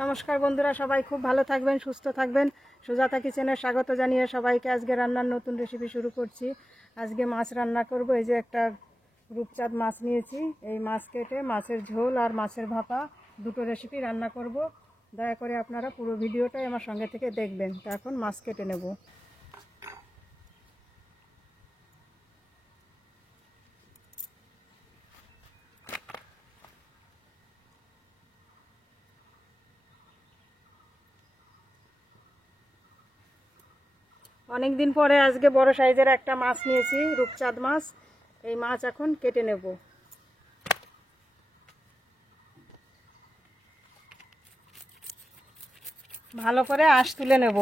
নমস্কার বন্ধুরা, সবাই খুব ভালো থাকবেন, সুস্থ থাকবেন। সুজাতা কিচেনে স্বাগত জানিয়ে সবাইকে আজকে রান্নার নতুন রেসিপি শুরু করছি। আজকে মাছ রান্না করব। এই যে একটা রূপচাঁদ মাছ নিয়েছি। এই মাছ কেটে মাছের ঝোল আর মাছের ভাপা দুটো রেসিপি রান্না করব। দয়া করে আপনারা পুরো ভিডিওটাই আমার সঙ্গে থেকে দেখবেন। তো এখন মাছ কেটে নেব। অনেক দিন পরে আজকে বড় সাইজের একটা মাছ নিয়েছি, রূপচাঁদ মাছ। এই মাছ এখন কেটে নেব। ভালো করে আঁশ তুলে নেব।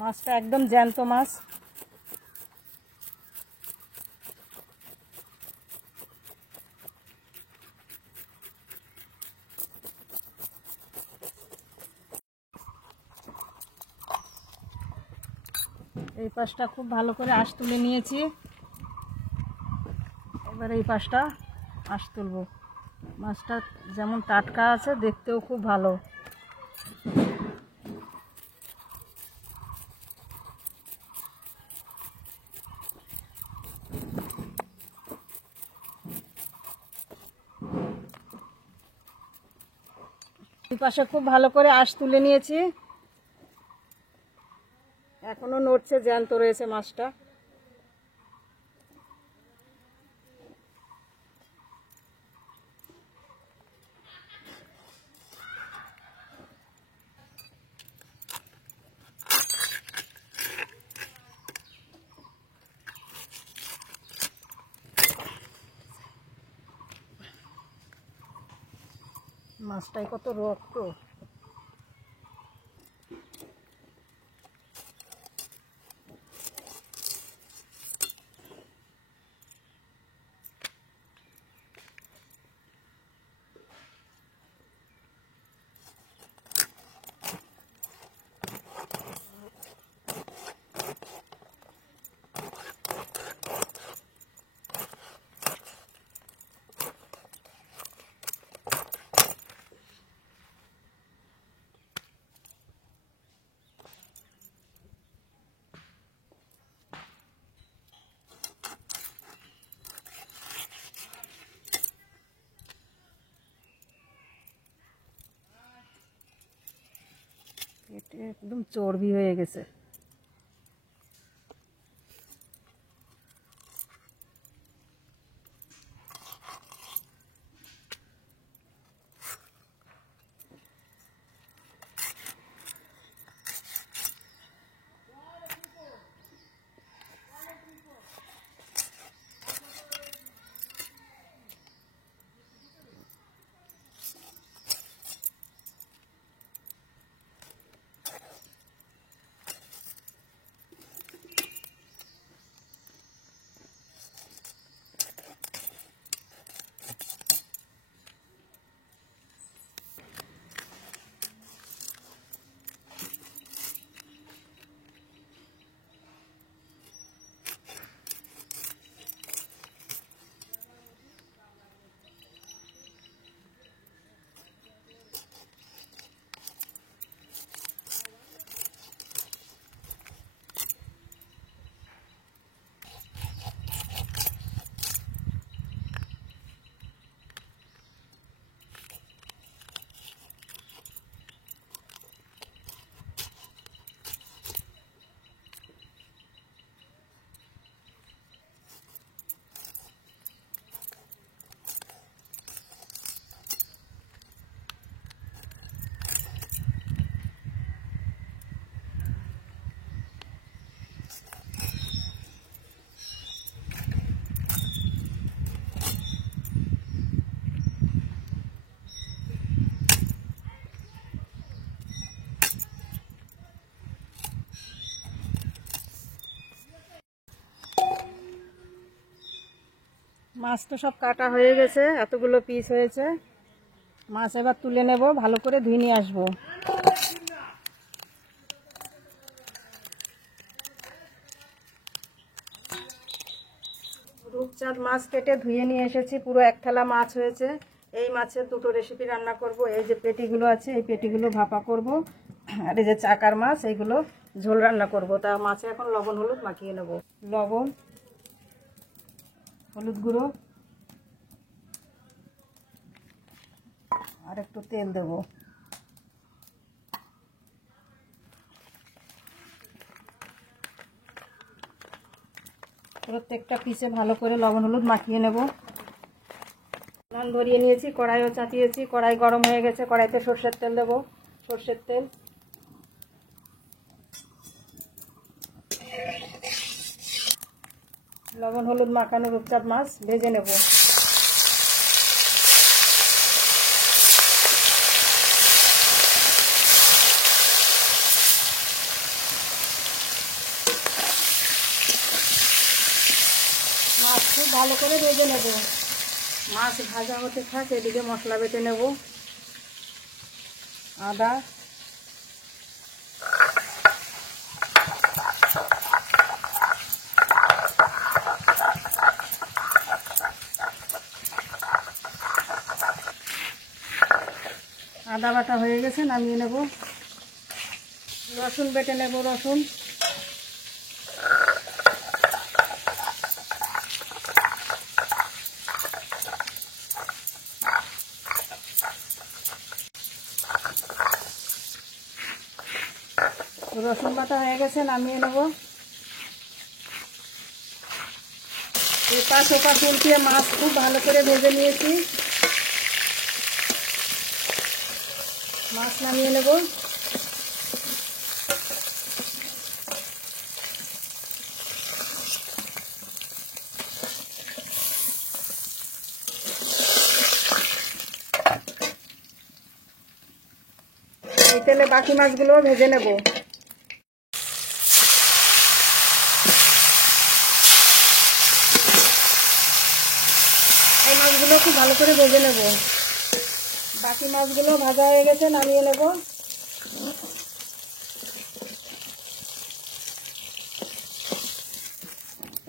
মাছটা একদম জ্যান্ত মাছ। এই পাশটা খুব ভালো করে আঁশ তুলে নিয়েছি। এবার এই পাশটা আঁশ তুলব। মাছটা যেমন টাটকা আছে, দেখতেও খুব ভালো। এই পাশে খুব ভালো করে আঁশ তুলে নিয়েছি। এখনো নড়ছে, জ্যান্ত রয়েছে মাছটা। মাছটায় কত রক্ত। এটা একদম চর্বি হয়ে গেছে। মাছ তো সব কাটা হয়ে গেছে, এতগুলো পিস হয়েছে। মাছ এবার তুলে নেব, ভালো করে ধুয়ে নিয়ে আসবো। রূপচাঁদ রূপচাঁদ মাছ কেটে ধুয়ে নিয়ে এসেছি, পুরো এক থালা মাছ হয়েছে। এই মাছের দুটো রেসিপি রান্না করব। এই যে পেটিগুলো আছে, এই পেটিগুলো ভাপা করব, আর এই যে চাকার মাছ, এইগুলো ঝোল রান্না করব। তা মাছে এখন লবণ হলুদ মাখিয়ে নেব। লবণ, হলুদ গুঁড়ো আর একটু তেল দেব। প্রত্যেকটা পিসে ভালো করে লবণ হলুদ মাখিয়ে নেব। উনুন ধরিয়ে নিয়েছি, কড়াইও চাপিয়েছি, কড়াই গরম হয়ে গেছে। কড়াইতে সর্ষের তেল দেব, সর্ষের তেল। লবণ হলুদ মাখানো রূপচাঁদ মাছ ভেজে নেব। মাছ খুব ভালো করে ভেজে নেব। মাছ ভাজা হতে থাক, এদিকে মশলা বেটে নেব। আদা, আদা বাটা হয়ে গেছে, নামিয়ে নেব। রসুন বেটে নেব, রসুন। রসুন বাটা হয়ে গেছে, নামিয়ে নেব। এপাশ ওপাশ উল্টিয়ে মাছ খুব ভালো করে ভেজে নিয়েছি। মাছ নামিয়ে নেব। এই তেলে বাকি মাছগুলো ভেজে নেব। এই মাছগুলো খুব ভালো করে ভেজে নেব। বাকি মাছগুলো ভাজা হয়ে গেছে, নামিয়ে নেব।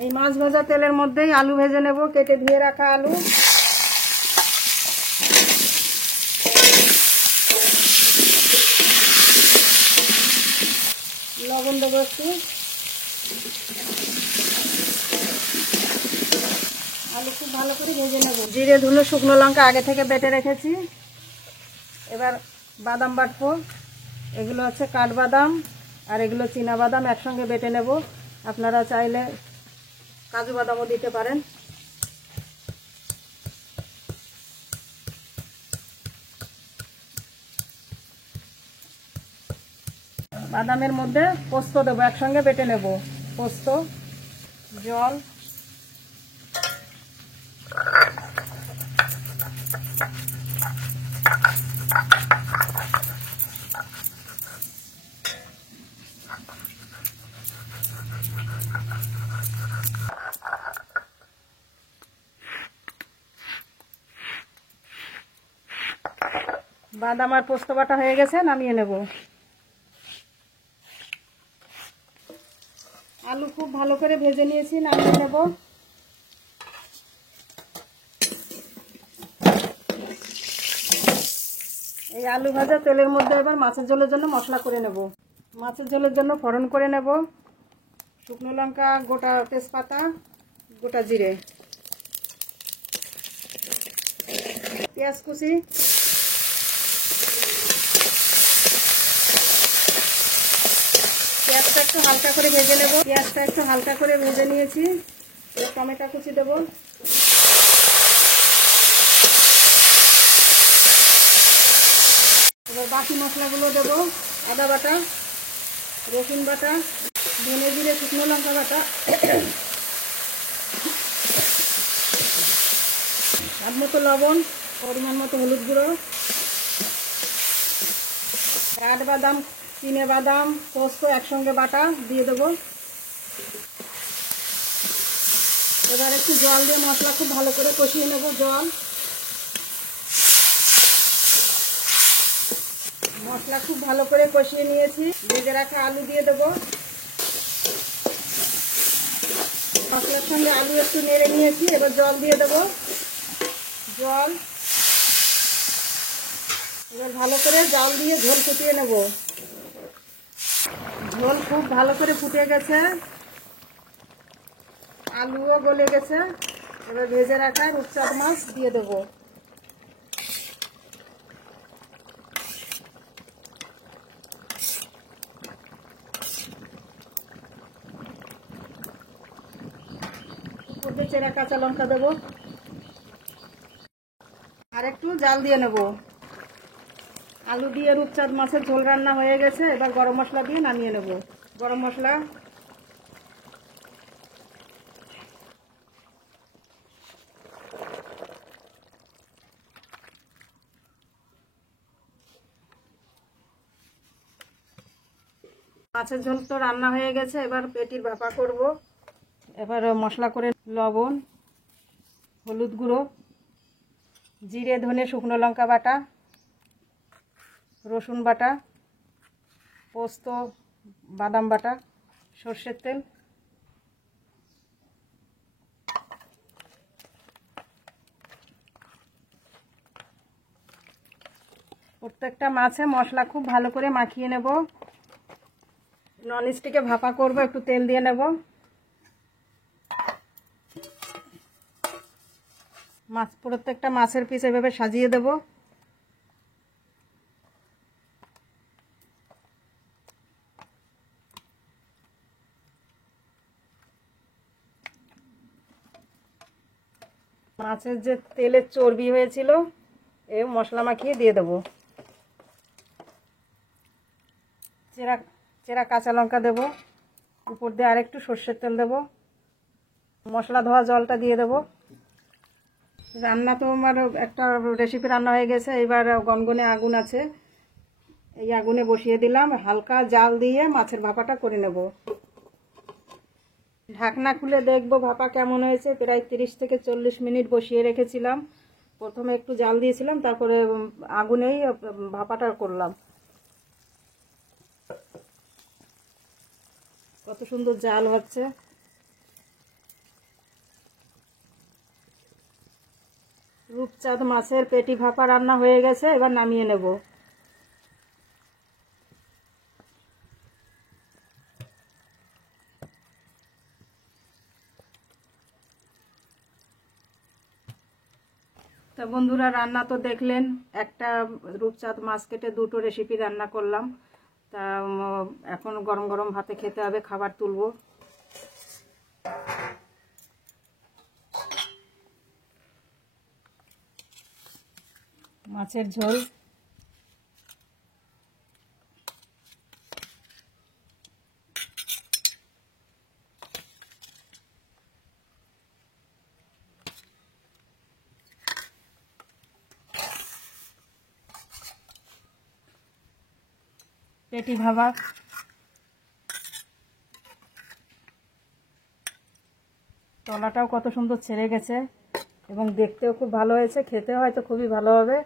এই মাছ ভাজা তেলের মধ্যেই আলু ভেজে নেব, কেটে ধুয়ে রাখা আলু। লবণ দেবো একটু। আলু খুব ভালো করে ভেজে নেব। জিরে ধুলো শুকনো লঙ্কা আগে থেকে বেটে রেখেছি। এবার বাদাম বাটবো। এগুলো হচ্ছে কাঠবাদাম আর এগুলো চীনা বাদাম, একসঙ্গে বেটে নেব। আপনারা চাইলে কাজু বাদামও দিতে পারেন। বাদামের মধ্যে পোস্ত দেবো, একসঙ্গে বেটে নেব। পোস্ত, জল, বাদাম আর পোস্ত বাটা হয়ে গেছে, নামিয়ে নেব। আলু খুব ভালো করে ভেজে নিয়েছি, নামিয়ে নেব। এই আলু ভাজা তেলের মধ্যে এবার মাছের ঝোলের জন্য মশলা করে নেব। মাছের ঝোলের জন্য ফোড়ন করে নেব। শুকনো লঙ্কা, গোটা তেজপাতা, গোটা জিরে, পেঁয়াজ কুচি, পেঁয়াজটা একটু হালকা করে ভেজে নেব। পেঁয়াজটা একটু হালকা করে ভেজে নিয়েছি। টমেটো কুচি দেব। এবার বাকি মশলাগুলো দেব। আদা বাটা, রসুন বাটা, ধনে জিরে শুকনো লঙ্কা বাটা, স্বাদ মতো লবণ, পরিমাণ মতো হলুদ গুঁড়ো, কাঠবাদাম, চিনে বাদাম, পোস্ত একসঙ্গে বাটা দিয়ে দেবো। এবার একটু জল দিয়ে মশলা খুব ভালো করে কষিয়ে নেব। জল, মশলা খুব ভালো করে কষিয়ে নিয়েছি। ভেজে রাখা আলু দিয়ে দেবো। মশলার সঙ্গে আলু একটু নেড়ে নিয়েছি, এবার জল দিয়ে দেবো। জল এবার ভালো করে জাল দিয়ে ঝোল ফুটিয়ে নেব। ঝোল খুব ভালো করে ফুটে গেছে, আলুও গলে গেছে। এবার ভেজে রাখা রূপচাঁদ মাছ দিয়ে দেবো। চেরা কাঁচা লঙ্কা দেবো, আর একটু জাল দিয়ে নেব। আলু দিয়ে রূপচাঁদ মাছের ঝোল রান্না হয়ে গেছে। এবার গরম মশলা দিয়ে নামিয়ে নেব। গরম মশলা, মাছের ঝোল তো রান্না হয়ে গেছে। এবার পেটির ভাপা করব। এবার মশলা করে লবণ, হলুদ গুঁড়ো, জিরে ধনে শুকনো লঙ্কা বাটা, রসুন বাটা, পোস্ত বাদাম বাটা, সর্ষের তেল, প্রত্যেকটা মাছে মশলা খুব ভালো করে মাখিয়ে নেব। ননস্টিকে ভাপা করব, একটু তেল দিয়ে নেব। মাছ প্রত্যেকটা মাছের পিস এভাবে সাজিয়ে দেব। মাছের যে তেলের চর্বি হয়েছিল এ মশলা মাখিয়ে দিয়ে দেব। চেরা চেরা কাঁচা লঙ্কা দেব, উপর দিয়ে আরেকটু সর্ষের তেল দেব, মশলা ধোয়া জলটা দিয়ে দেব। রান্না তো আমার একটা রেসিপি রান্না হয়ে গেছে। এবার গনগনে আগুন আছে, এই আগুনে বসিয়ে দিলাম। হালকা জাল দিয়ে মাছের ভাপাটা করে নেব। ঢাকনা খুলে দেখব ভাপা কেমন হয়েছে। প্রায় 30 থেকে 40 মিনিট বসিয়ে রেখেছিলাম। প্রথমে একটু জাল দিয়েছিলাম, তারপরে আগুনেই ভাপাটা করলাম। কত সুন্দর জাল হচ্ছে। রূপচাঁদ মাছের পেটি ভাপা রান্না হয়ে গেছে। এবার নামিয়ে নেব। তা বন্ধুরা, রান্না তো দেখলেন। একটা রূপচাঁদ মাছ কেটে দুটো রেসিপি রান্না করলাম। তা এখন গরম গরম ভাতে খেতে হবে। খাবার তুলব। মাছের ঝোল, পেটি ভাপা, তলাটাও কত সুন্দর ছেড়ে গেছে এবং দেখতেও খুব ভালো হয়েছে। খেতে হয়তো খুবই ভালো হবে।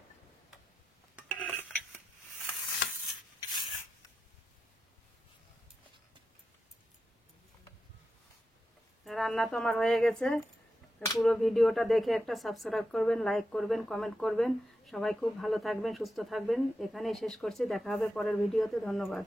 রান্না তো আমার হয়ে গেছে। পুরো ভিডিওটা দেখে একটা সাবস্ক্রাইব করবেন, লাইক করবেন, কমেন্ট করবেন। সবাই খুব ভালো থাকবেন, সুস্থ থাকবেন। এখানেই শেষ করছি। দেখা হবে পরের ভিডিওতে। ধন্যবাদ।